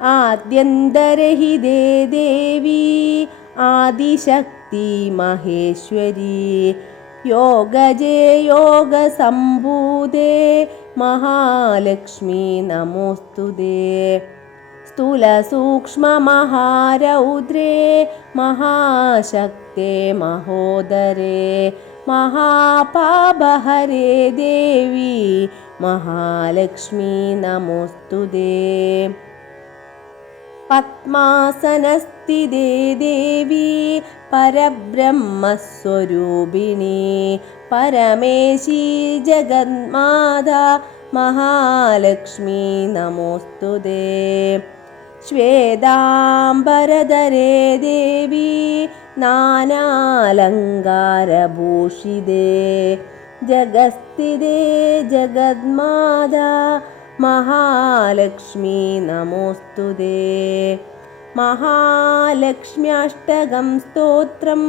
ते आद्यन्तरहिते देवी आदिशक्ति महेश्वरी योगजे योगसम्भूते महालक्ष्मी नमोऽस्तु ते स्थूलसूक्ष्ममहारौद्रे महाशक्ते महोदरे महापापहरे देवी महालक्ष्मी नमोऽस्तु ते पद्मासनस्थिते देवी परब्रह्मस्वरूपिणी परमेशी जगन्माता महालक्ष्मी नमोऽस्तु ते श्वेताम्बरधरे देवी नानालङ्कारभूषिते जगस्थिते जगन्माता മഹാലക്ഷ്മി നമോസ്തുതേ മഹാലക്ഷ്മ്യഷ്ടകം സ്തോത്രം.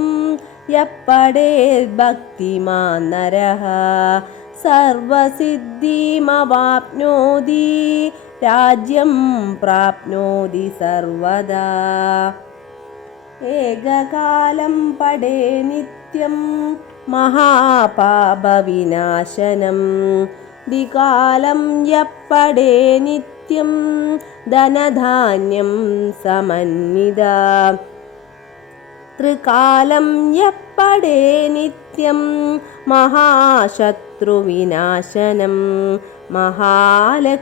യപ്പടേർഭക്തിമാൻ നരः സർവസിദ്ധിമവാപ്നോതി. രാജ്യം പ്രാപ്നോതി സർവദാ. ഏകകാലം പടേ നിത്യം മഹാപാപവിനാശനം नित्यं महापापविनाशनम् द्विकालं यः पडे नित्यं धनधान्यं समन्विदा त्रिकालं यः पडे नित्यं महाशत्रुविनाशनं महालक्ष्मीर्भवे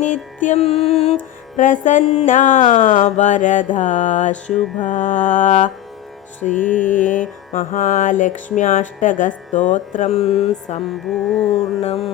नित्यं प्रसन्ना वरदा शुभा श्रीमहालक्ष्म्याष्टकस्तोत्रं सम्पूर्णम्